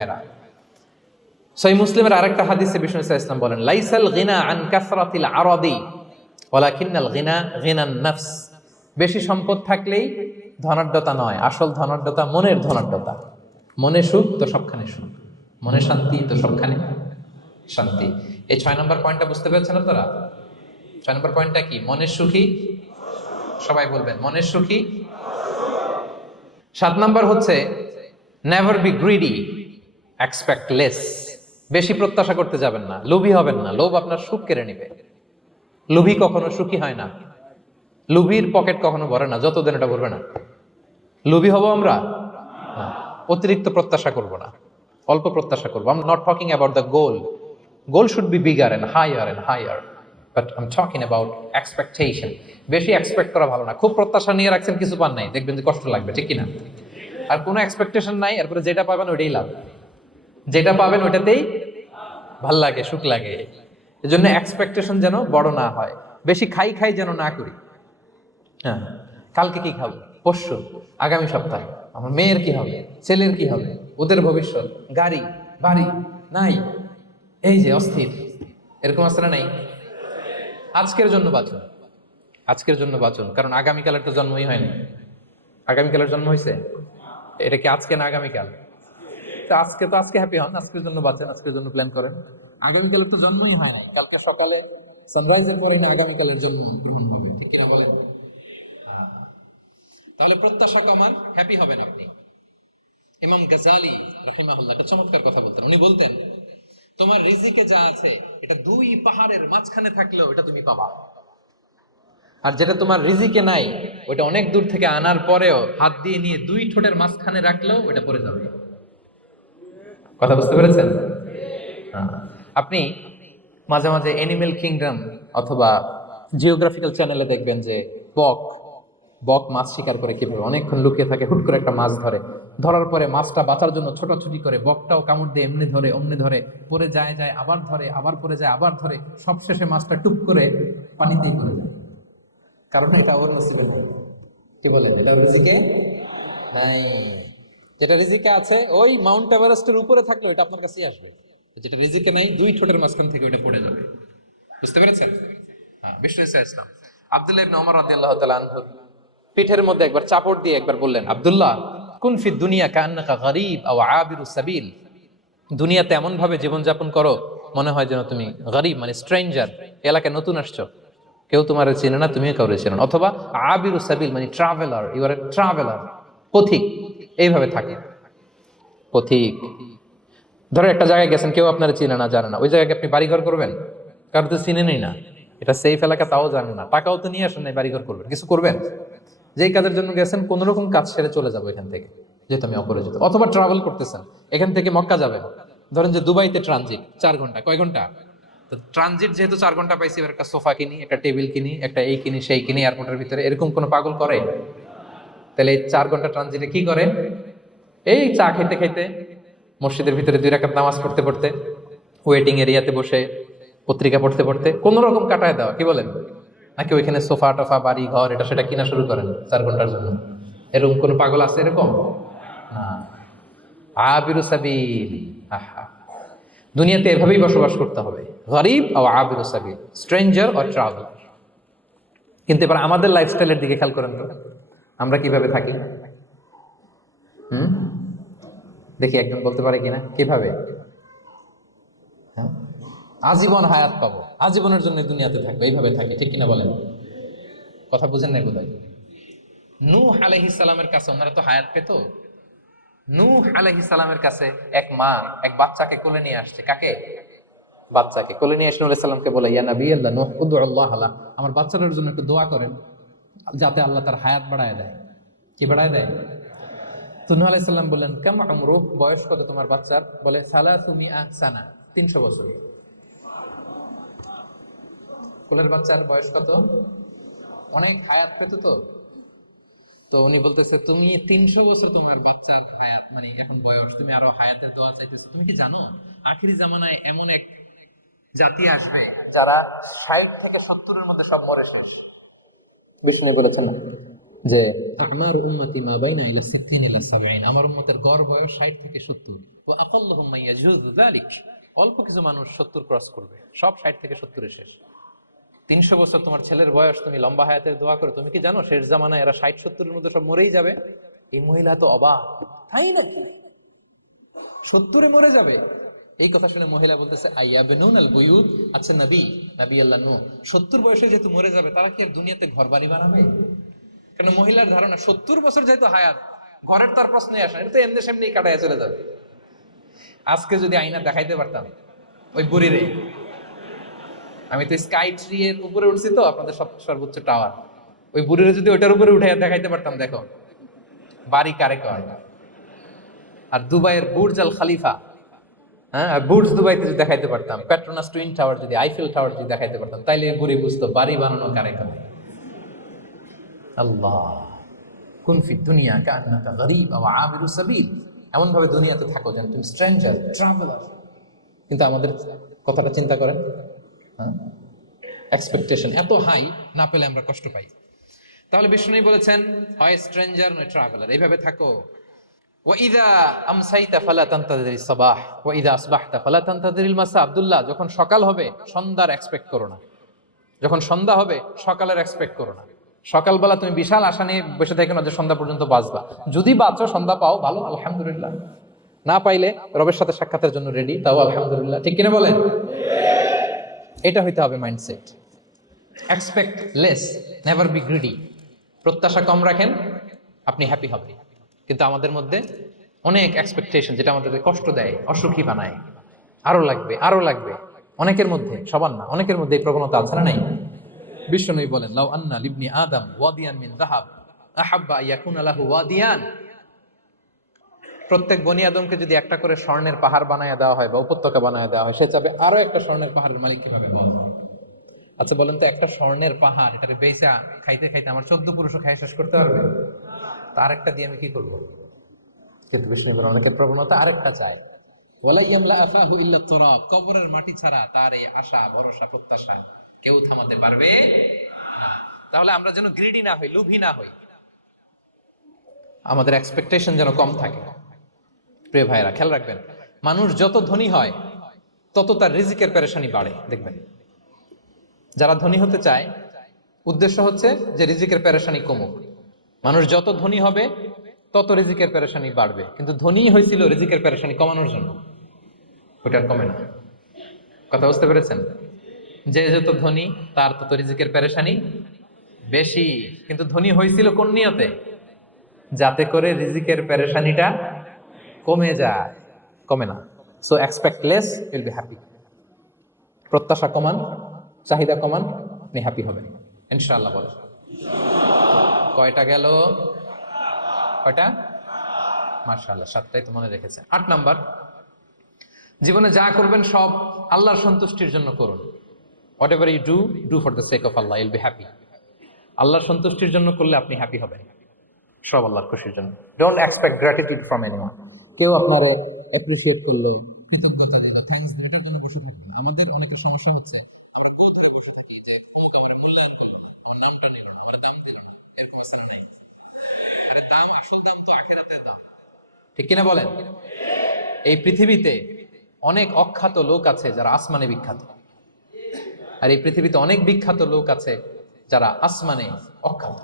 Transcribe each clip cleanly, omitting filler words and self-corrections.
সহিহ মুসলিমের আরেকটা হাদিসে বিষ্ণু ইসলাম বলেন, লাইসাল গিনা আন কাসরাতিল আরাদি ওয়ালাকিন্নাল গিনা গিনান নাফস। বেশি সম্পদ থাকলেই ধনাঢ্যতা নয়, আসল ধনাঢ্যতা মনের ধনাঢ্যতা। মনে সুখ তো সবখানে সুখ, মনে শান্তি তো সবখানে শান্তি। এই 6 নম্বর পয়েন্টটা বুঝতে পেরেছেন আপনারা? 6 নম্বর পয়েন্টটা কি? মনের সুখী, সবাই বলবেন মনের সুখী। 7 নম্বর হচ্ছে never be greedy, expect less. বেশি প্রত্যাশা করতে যাবেন না, লোভী হবেন না। লোভ আপনার সুখ কেড়ে নেবে। লোভী কখনো সুখী হয় না, লোভীর পকেট কখনো ভরে না যতদিন এটা ভরবে না। লোভী হব আমরা না, অতিরিক্ত প্রত্যাশা করব না, অল্প প্রত্যাশা করবো। I am not talking about the goal, goal should be bigger and higher, but I am talking about expectation. বেশি এক্সপেক্ট করা ভালো না। খুব প্রত্যাশা নিয়ে রাখছেন, কিছু পান নাই, দেখবেন যে কষ্ট লাগবে, ঠিক কিনা? আর কোনো এক্সপেকটেশন নাই, এরপরে যেটা পাবেন ওইটাই লাভ, যেটা পাবেন ওইটাতেই ভাল লাগে, সুখ লাগে। এই জন্য এক্সপেকটেশন যেন বড় না হয়, বেশি খাই যেন না করি। হ্যাঁ, কালকে কি খাবো, পরশু, আগামী সপ্তাহে আমার মেয়ের কি হবে, ছেলের কি হবে, ওদের ভবিষ্যৎ, গাড়ি বাড়ি নাই, এই যে অস্থির, এরকম আসলে নাই। আজকের জন্য বাঁচুন, আজকের জন্য বাঁচুন, কারণ আগামীকালের তো জন্মই হয়নি। আগামীকালের জন্ম হয়েছে? এটা কি আজকে না আগামীকাল? তো আজকে হ্যাপি হন, আজকের জন্য বাঁচেন, আজকের জন্য প্ল্যান করেন। আগামীকালের তো জন্মই হয় নাই, কালকে সকালে সানরাইজের পরে না আগামীকালের জন্ম গ্রহণ হবে, ঠিক কিনা বলেন? তাহলে প্রত্যাশা কমান, হ্যাপি হবেন আপনি। ইমাম গাজালি রাহিমাহুল্লাহ একটা চমৎকার কথা বলতেন। উনি বলতেন, তোমার রিজিকে যা আছে এটা 2 পাহাড়ের মাঝখানে থাকলেও এটা তুমি পাবা, আর যেটা তোমার রিজিকে নাই ওটা অনেক দূর থেকে আনার পরেও হাত দিয়ে নিয়ে 2 ঠোঁটের মাঝখানে রাখলেও ওটা পড়ে যাবে। কথা বুঝতে পেরেছেন? আপনি মাঝে মাঝে অ্যানিমেল কিংডম অথবা জিওগ্রাফিক্যাল চ্যানেলে দেখবেন যে বক বক মাছ শিকার করে কিভাবে অনেকক্ষণ লুকিয়ে থাকে, হুট করে একটা মাছ ধরে, ধরার পরে মাছটা বাঁচার জন্য ছোটাছুটি করে, বকটাও কামড় দিয়ে এমনি ধরে অমনি ধরে, পরে যায় আবার ধরে, আবার পরে যায় আবার ধরে, সবশেষে মাছটা টুপ করে পানিতেই পড়ে যায়, কারণ এটা ওর নসিবে নাই। কি বলেন, এটা রিজিকে নাই। যেটা রিজিকে আছে ওই মাউন্ট এভারেস্টের উপরে থাকলে এটা আপনার কাছেই আসবে, যেটা রিজিকে নাই 2 ঠোঁটের মাঝখান থেকে ওটা পড়ে যাবে। বুঝতে পেরেছেন? হ্যাঁ, বিষ্ণু ইসলাম আব্দুল্লাহ ইবনে ওমর রাদিয়াল্লাহু তাআলা আনহু পিঠের মধ্যে একবার চাপড় দিয়ে একবার বললেন, আব্দুল্লাহ, কুন ফি দুনিয়া কান্নাকা গরীব আও আবিরু সাবিল। দুনিয়াতে এমন ভাবে জীবনযাপন করো মনে হয় যেন তুমি গরীব, মানে স্ট্রেঞ্জার, এলাকায় নতুন আসছো, কেউ তোমার চেনে না, তুমিও কাউরে চেনো না। অথবা আবিরু সাবিল মানে traveller, you are a traveller, পথিক। এইভাবে থাকে পথিক। ধরো একটা জায়গায় গেছেন, কেউ আপনার চিনে না জানে না, ওই জায়গায় আপনি বাড়িঘর করবেন? কারো তো চিনেনই না, এটা সেফ এলাকা তাও জানেন না, টাকাও তো নিয়ে আসেন নাই বাড়িঘর করবেন, কিছু করবেন? যেই কাজের জন্য গেছেন কোন রকম কাজ সেরে চলে যাবো এখান থেকে, যেহেতু আমি অপরিচিত। অথবা ট্রাভেল করতেছেন, এখান থেকে মক্কা যাবেন, ধরেন যে দুবাইতে ট্রানজিট 4 ঘন্টা, কয় ঘন্টা? তো ট্রানজিট যেহেতু 4 ঘন্টা পাইছি, এবার একটা সোফা কিনি, একটা টেবিল কিনি, একটা এই কিনি সেই কিনি এয়ারপোর্টের ভিতরে, এরকম কোনো পাগল করে? তাহলে এই 4 ঘন্টা ট্রানজিটে কি করে? এই চা খেতে খেতে, মসজিদের ভিতরে 2 রাকাত নামাজ পড়তে পড়তে, ওয়েটিং এরিয়াতে বসে পত্রিকা পড়তে পড়তে কোন রকম কাটায় দেওয়া, কি বলেন? নাকি ওইখানে সোফা টোফা বাড়ি ঘর এটা সেটা কিনা শুরু করেন 4 ঘন্টার জন্য? এরকম কোন পাগল আছে এরকম? না। আবিরু সাবিল, আহা, দুনিয়াতে এভাবেই বসবাস করতে হবে, গরিব ও আবিরু সাবিল, স্ট্রেঞ্জার ও ট্রাভেলার। কিন্তু এবার আমাদের লাইফস্টাইলের দিকে খেয়াল করেন তো, আমরা কিভাবে থাকি? হুম, দেখি একজন বলতে পারে কিনা কিভাবে? হ্যাঁ? আজীবন হায়াত পাবো, আজীবনের জন্য দুনিয়াতে থাকবো, এইভাবে থাকি, ঠিক কিনা বলেন? কথা বুঝেন নাই বোধহয়। নূহ আলাইহিস সালামের কাছে ওনারা তো হায়াত পেত। নূহ আলাইহিস সালামের কাছে এক মা এক বাচ্চাকে কোলে নিয়ে আসছে। কাকে? বাচ্চাকে কোলে নিয়ে এসে নূহ আলাইহিস সালামকে বলে, ইয়া নবী আল্লাহ নূহ উদউ আল্লাহ লা, আমার বাচ্চাটার জন্য একটু দোয়া করেন যাতে আল্লাহ তার হায়াত বাড়ায় দেয়। কি বাড়ায় দেয়? তো নূহ আলাইহিস সালাম বললেন, কাম আমরুক, বয়স কত তোমার বাচ্চার? বলে সালাসু মিআ সানা, 300 বছর। কোলের বাচ্চার বয়স কত? অনেক হায়াত পেত তো। তো উনি বলতেছে, তুমি 300 বছর তোমার বাচ্চার হায়াত, মানে এখন বয়স, তুমি আরো হায়াতের দোয়া চাইতেছো। তুমি কি জানো আখিরি জামানায় এমন এক জাতি আসবে যারা 60 থেকে 70-এর মধ্যে সব মরে শেষ? বিষ্ণু বলেছেন না? যে আমার উম্মতি মা বাইনা ইলা 60 ইলা 70, আমার উম্মতের গড় বয়স 60 থেকে 70, ওয়া আকাল্লুহুম মান ইয়াজুযু যালিক, অল্প কিছু মানুষ 70 ক্রস করবে, সব 60 থেকে 70 এ শেষ। 300 বছর তোমার ছেলের বয়স, তুমি লম্বা হায়াতের দোয়া করো, তুমি কি জানো শেষ জামানায় এরা 60-70 এর মধ্যে সব মরেই যাবে? এই মহিলা তো অবাক, তাই নাকি 70 এ মরে যাবে? এই কথা শুনে মহিলা বলতেছে আইয়াবনুন আল বুয়ুত, আচ্ছা নবী আল্লাহ নূহ 70 বয়সে যেহেতু মরে যাবে, তারা কি আর দুনিয়াতে ঘর বাড়ি বানাবে? কারণ মহিলার ধারণা 70 বছর যেহেতু হায়াত, ঘরের তার প্রশ্নই আসে না, এটা তো এমনি সেমনি কাটায় চলে যাবে। আজকে যদি আয়না দেখাইতে পারতাম ওই বুড়িরে, আমি তো স্কাই ট্রি এর উপরে উঠছি, তো আপনাদের সর্বোচ্চ টাওয়ার, ওই বুড়িরে যদি ওটার উপরে উঠে দেখাইতে পারতাম, দেখো বাড়ি কারে কয়। আর দুবাইয়ের বুর্জ আল খালিফা, হ্যাঁ, বুর্জ দুবাইতে যদি দেখাইতে পারতাম, পেট্রোনাস টুইন টাওয়ার যদি, আইফেল টাওয়ার যদি দেখাইতে পারতাম, তাইলে বুড়ি বুঝতো বাড়ি বানানো কারে কয়। আল্লাহ, কুন ফি দুনিয়া কান্নাকা গরীব আও আবিরু সাবিল, এমন ভাবে দুনিয়াতে থাকো যেন তুমি স্ট্রেঞ্জার, ট্রাভেলার। কিন্তু আমাদের কথাটা চিন্তা করেন, হ্যাঁ, এক্সপেকটেশন এত হাই, না পেলে আমরা কষ্ট পাই। তাহলে বিষ্ণু বলেছেন হয় স্ট্রেঞ্জার নয় ট্রাভেলার, এইভাবে থাকো। ওয়াইদা আমসাইতা ফালা তানতাযিরিস সাবাহ ওয়াইদা আসবাহতা ফালা তানতাযিরিল মাসা। আব্দুল্লাহ, যখন সকাল হবে সন্ধ্যার এক্সপেক্ট করো না, যখন সন্ধ্যা হবে সকালের এক্সপেক্ট করো না। সকালবেলা তুমি বিশাল আশা নিয়ে বসে থাকো না যে সন্ধ্যা পর্যন্ত বাঁচবা। যদি বাঁচো, সন্ধ্যা পাও, ভালো, আলহামদুলিল্লাহ। না পাইলে রবের সাথে সাক্ষাতের জন্য রেডি, তাও আলহামদুলিল্লাহ। ঠিক কিনা বলেন? এটা হইতে হবে mindset. Expect less, never be greedy. প্রত্যাশা কম রাখেন, আপনি হ্যাপি হবেন। কিন্তু আমাদের মধ্যে অনেক এক্সপেকটেশন, যেটা আমাদের কষ্ট দেয়, অসুখী বানায়, আরো লাগবে আরো লাগবে। অনেকের মধ্যে, সবার না, অনেকের মধ্যে এই প্রবণতা আছে না নাই? বিশ্বনবী বলেন লাউ আন্না লিবনি আদম ওয়াদিয়ান মিন যাহাব আহাব্বা ইয়াকুনা লাহু ওয়াদিয়ান। প্রত্যেক বনি আদমকে যদি একটা করে স্বর্ণের পাহাড় বানায় দেওয়া হয় বা উপত্যকা বানায় দেওয়া হয়, সে চাবে আরো একটা স্বর্ণের পাহাড়ের মালিক কিভাবে হওয়া যায়। আচ্ছা বলেন তো, একটা স্বর্ণের পাহাড়, এটাকে বেচা খাইতে খাইতে আমার 14 পুরুষও খাই শেষ করতে পারবে? তার একটা দিয়ে আমি কি করবো? কিন্তু বিষ্ণু বলেন অনেকের প্রবণতা আরেকটা চায়, ওয়ালা ইয়ামলা আফাহু ইল্লা তুরাব, কবরের মাটি ছাড়া তার এই আশা ভরসা প্রত্যাশা কেউ থামাতে পারবে না। তাহলে আমরা যেন গ্রিডি না হই, লোভী না হই, আমাদের এক্সপেকটেশন যেন কম থাকে। প্রিয় ভাইরা, খেয়াল রাখবেন, মানুষ যত ধনী হয় তত তার রিজিকের পেরেশানি বাড়ে। দেখবেন, যারা ধনী হতে চায় উদ্দেশ্য হচ্ছে যে রিজিকের পেরেশানি কমুক। মানুষ যত ধনী হবে তত রিজিকের পেরেশানি বাড়বে, কিন্তু ধনী হয়েছিল রিজিকের পেরেশানি কমানোর জন্য, ওটা কমে না। কথা বুঝতে পেরেছেন? যে যত ধনী তার তত রিজিকের পেরেশানি বেশি, কিন্তু ধনী হয়েছিল কোন নিয়তে? যাতে করে রিজিকের পেরেশানিটা কমে যায়, কমে না। So expect less, will be happy. প্রত্যাশা কমান, চাহিদা কমান, আপনি হ্যাপি হবেন ইনশাআল্লাহ। বলেন কয়টা গেল? কয়টা? মাশাআল্লাহ, 7টাই তো মনে রেখেছেন। 8 নাম্বার, জীবনে যা করবেন সব আল্লাহর সন্তুষ্টির জন্য করুন। Whatever you do, do for the sake of Allah, you'll be happy. আল্লাহর সন্তুষ্টির জন্য করলে আপনি হ্যাপি হবেন, সব আল্লাহর খুশির জন্য। Don't expect gratitude from anyone. কেউ আপনারে অ্যাপ্রিশিয়েট করলো, কৃতজ্ঞতা দিল, থ্যাঙ্কস দিল, এটা কোনো বসে থাকবে না। আমাদের অনেকের সমস্যা হচ্ছে আমরা কৌতূহলে বসে থাকি যে অমুক আমার মূল্যায়ন করলো, আমার নামটা নিল, আমার দাম দিল, এরকম আছে না নাই? আরে দাম, আসল দাম তো আখিরাতে দাম। ঠিক কিনা বলেন? এই পৃথিবীতে অনেক অখ্যাত লোক আছে যারা আসমানে বিখ্যাত, আর এই পৃথিবীতে অনেক বিখ্যাত লোক আছে যারা আসমানে অখ্যাত।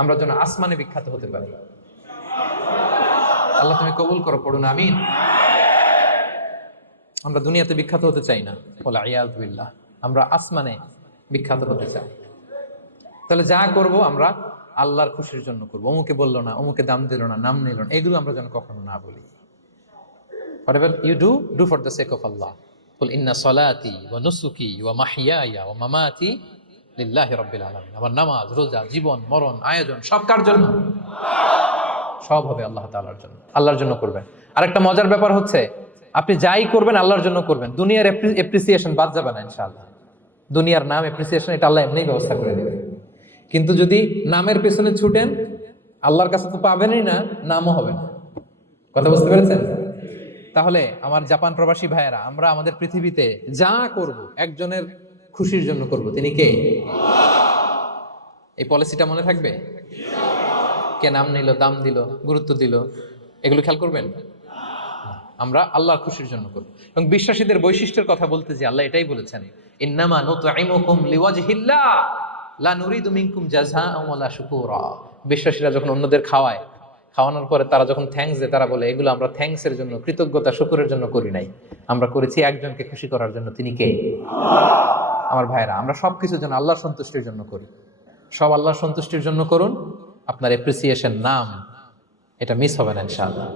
আমরা যেন আসমানে বিখ্যাত হতে পারি। আল্লাহ তুমি কবুল করো, পড়ুন আমিন। আমরা দুনিয়াতে বিখ্যাত হতে চাই না, বলে আয়াযু বিল্লাহ, আমরা আসমানে বিখ্যাত হতে চাই। তাহলে যা করব আমরা আল্লাহর খুশির জন্য করব। অমুকে বললো না, অমুকে দাম দিল না, নাম নিল না, এগুলো আমরা যেন কখনো না বলি। Whatever you do, do for the sake of Allah. Qul inna salati wa nusuki wa mahyaya wa mamati lillahi rabbil alamin. আমার নামাজ, রোজা, জীবন, মরণ, আয়োজন সব কার জন্য? সব হবে আল্লাহ তাআলার জন্য, আল্লাহর জন্য করবেন। আরেকটা মজার ব্যাপার হচ্ছে, আপনি যাই করবেন আল্লাহর জন্য করবেন, দুনিয়ার এপ্রিসিয়েশন বাদ যাবে না ইনশাআল্লাহ। দুনিয়ার নাম, এপ্রিসিয়েশন, এটা আল্লাহ এমনিই ব্যবস্থা করে দেবে। কিন্তু যদি নামের পেছনে ছুটেন, আল্লাহর কাছে তো পাবেনই না, নামও হবে না। কথা বুঝতে পেরেছেন? তাহলে আমার জাপান প্রবাসী ভাইয়েরা, আমরা আমাদের পৃথিবীতে যা করব একজনের খুশির জন্য করব। তিনি কে? এই পলিসিটা মনে থাকবে? কে নাম নিল, দাম দিল, গুরুত্ব দিল, এগুলো খেয়াল করবেন? আমরা আল্লাহর খুশির জন্য করব। এবং বিশ্বাসীদের বৈশিষ্ট্যের কথা বলতে যে আল্লাহ এটাই বলেছেন, ইন্নামা নুতঈমুকুম লিওয়াজহিল্লাহ লা নুরিদু মিনকুম জাযাআন ওয়ালা শুকুরা। বিশ্বাসীরা যখন অন্যদের খাওয়ায়, খাওয়ানোর পরে তারা যখন থ্যাঙ্কস দেয়, তারা বলে এগুলো আমরা থ্যাঙ্কসের জন্য, কৃতজ্ঞতা শুকরের জন্য করি নাই, আমরা করেছি একজনকে খুশি করার জন্য। তিনি কে? আমার ভাইরা, আমরা সবকিছুর জন্য আল্লাহর সন্তুষ্টির জন্য করি। সব আল্লাহর সন্তুষ্টির জন্য করুন। আপনার এপ্রিসিয়েশন, নাম, এটা মিস হবে না ইনশাআল্লাহ।